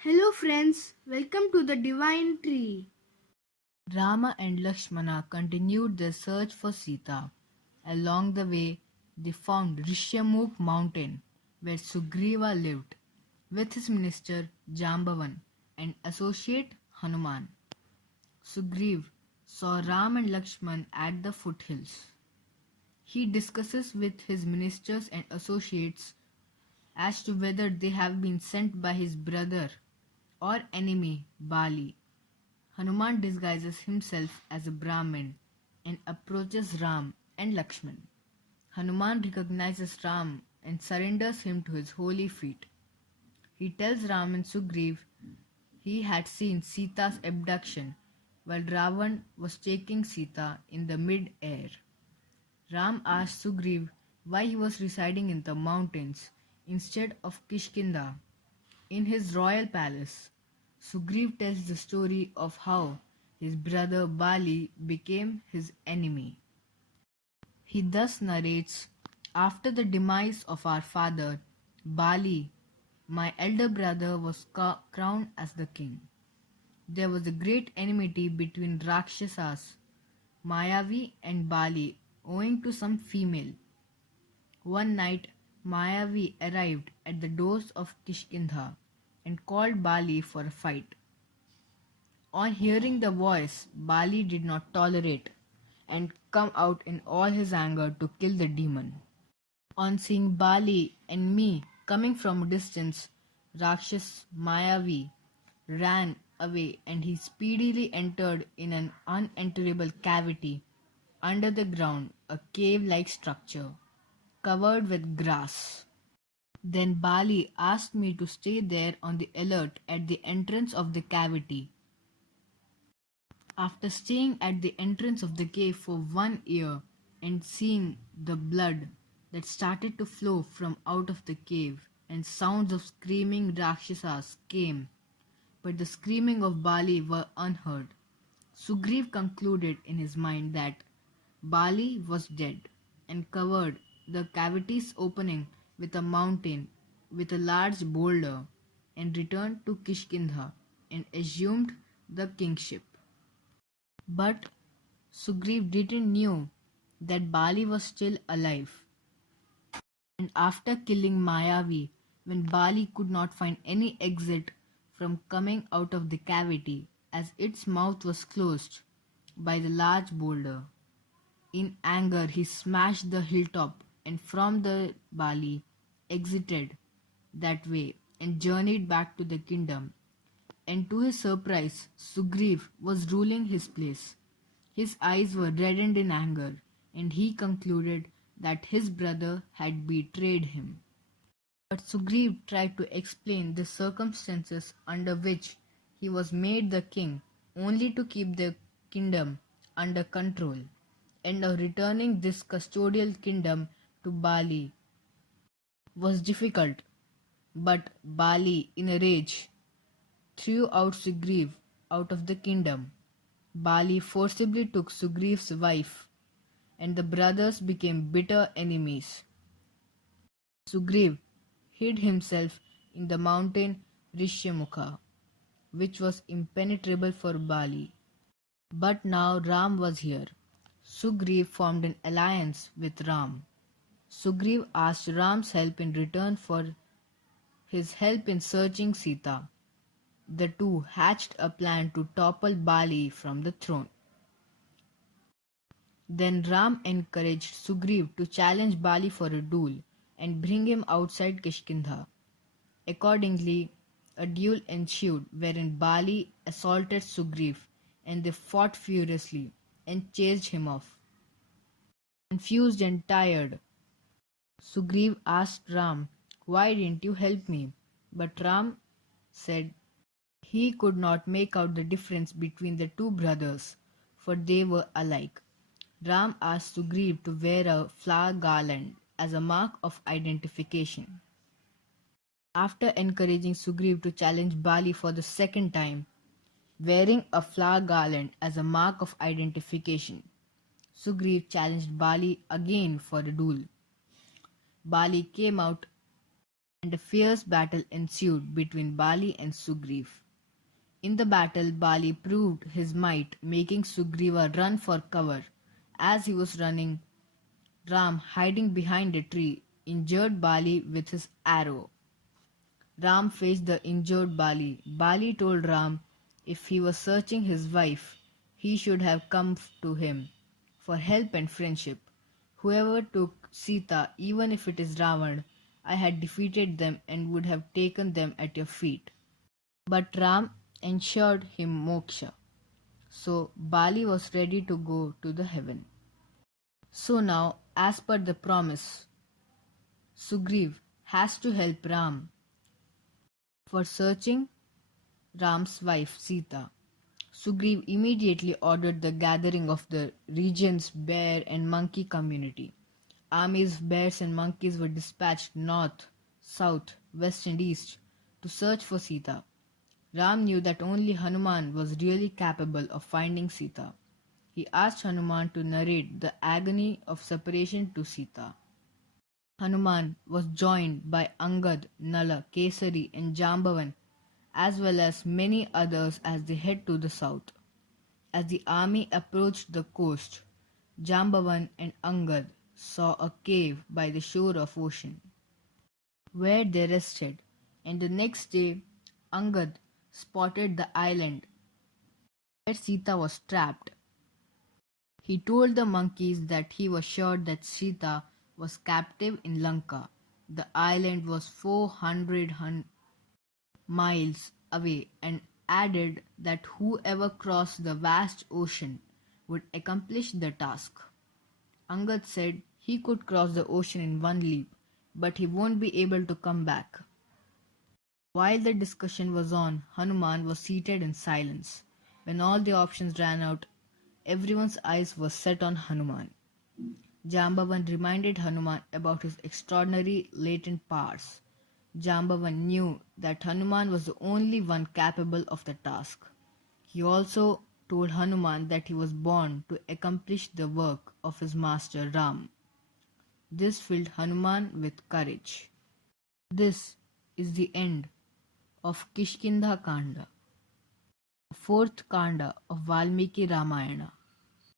Hello friends, welcome to the Divine Tree. Rama and Lakshmana continued their search for Sita. Along the way, they found Rishyamukh mountain where Sugriva lived with his minister Jambavan and associate Hanuman. Sugriv saw Ram and Lakshman at the foothills. He discusses with his ministers and associates as to whether they have been sent by his brother or enemy Bali. Hanuman disguises himself as a Brahmin and approaches Ram and Lakshman. Hanuman recognizes Ram and surrenders him to his holy feet. He tells Ram and Sugriv he had seen Sita's abduction while Ravan was taking Sita in the mid-air. Ram asks Sugriv why he was residing in the mountains instead of Kishkinda in his royal palace. Sugriv tells the story of how his brother Bali became his enemy. He thus narrates, after the demise of our father, Bali, my elder brother was crowned as the king. There was a great enmity between Rakshasas, Mayavi and Bali owing to some female. One night, Mayavi arrived at the doors of Kishkindha and called Bali for a fight. On hearing the voice, Bali did not tolerate and come out in all his anger to kill the demon. On seeing Bali and me coming from a distance, Rakshas Mayavi ran away and he speedily entered in an unenterable cavity under the ground, a cave-like structure covered with grass. Then Bali asked me to stay there on the alert at the entrance of the cavity. After staying at the entrance of the cave for 1 year and seeing the blood that started to flow from out of the cave and sounds of screaming Rakshasas came, but the screaming of Bali were unheard. Sugriv concluded in his mind that Bali was dead and covered the cavity's opening with a mountain with a large boulder and returned to Kishkindha and assumed the kingship. But Sugriv didn't know that Bali was still alive. And after killing Mayavi, when Bali could not find any exit from coming out of the cavity as its mouth was closed by the large boulder, in anger he smashed the hilltop and from the Bali exited that way and journeyed back to the kingdom. And to his surprise, Sugriv was ruling his place. His eyes were reddened in anger, and he concluded that his brother had betrayed him. But Sugriv tried to explain the circumstances under which he was made the king, only to keep the kingdom under control, and of returning this custodial kingdom to Bali was difficult. But Bali, in a rage, threw out Sugriv out of the kingdom. Bali forcibly took Sugriv's wife, and the brothers became bitter enemies. Sugriv hid himself in the mountain Rishyamukha, which was impenetrable for Bali. But now Ram was here. Sugriv formed an alliance with Ram. Sugriv asked Ram's help in return for his help in searching Sita. The two hatched a plan to topple Bali from the throne. Then Ram encouraged Sugriv to challenge Bali for a duel and bring him outside Kishkindha. Accordingly, a duel ensued wherein Bali assaulted Sugriv and they fought furiously and chased him off. Confused and tired, Sugriv asked Ram, "Why didn't you help me?" But Ram said he could not make out the difference between the two brothers, for they were alike. Ram asked Sugriv to wear a flower garland as a mark of identification. After encouraging Sugriv to challenge Bali for the second time, wearing a flower garland as a mark of identification, Sugriv challenged Bali again for a duel. Bali came out and a fierce battle ensued between Bali and Sugriv. In the battle, Bali proved his might, making Sugriva run for cover. As he was running, Ram, hiding behind a tree, injured Bali with his arrow. Ram faced the injured Bali. Bali told Ram if he was searching his wife, he should have come to him for help and friendship. Whoever took Sita, even if it is Ravan, I had defeated them and would have taken them at your feet. But Ram ensured him moksha, so Bali was ready to go to the heaven. So now, as per the promise, Sugriv has to help Ram for searching Ram's wife Sita. Sugriv immediately ordered the gathering of the region's bear and monkey community. Armies of bears and monkeys were dispatched north, south, west, and east to search for Sita. Ram knew that only Hanuman was really capable of finding Sita. He asked Hanuman to narrate the agony of separation to Sita. Hanuman was joined by Angad, Nala, Kesari, and Jambavan, as well as many others as they head to the south. As the army approached the coast, Jambavan and Angad saw a cave by the shore of ocean, where they rested, and the next day Angad spotted the island where Sita was trapped. He told the monkeys that he was sure that Sita was captive in Lanka. The island was 400 miles away and added that whoever crossed the vast ocean would accomplish the task. Angad said he could cross the ocean in one leap, but he won't be able to come back. While the discussion was on, Hanuman was seated in silence. When all the options ran out, everyone's eyes were set on Hanuman. Jambavan reminded Hanuman about his extraordinary latent powers. Jambavan knew that Hanuman was the only one capable of the task. He also told Hanuman that he was born to accomplish the work of his master Ram. This filled Hanuman with courage. This is the end of Kishkinda Kanda, the fourth Kanda of Valmiki Ramayana.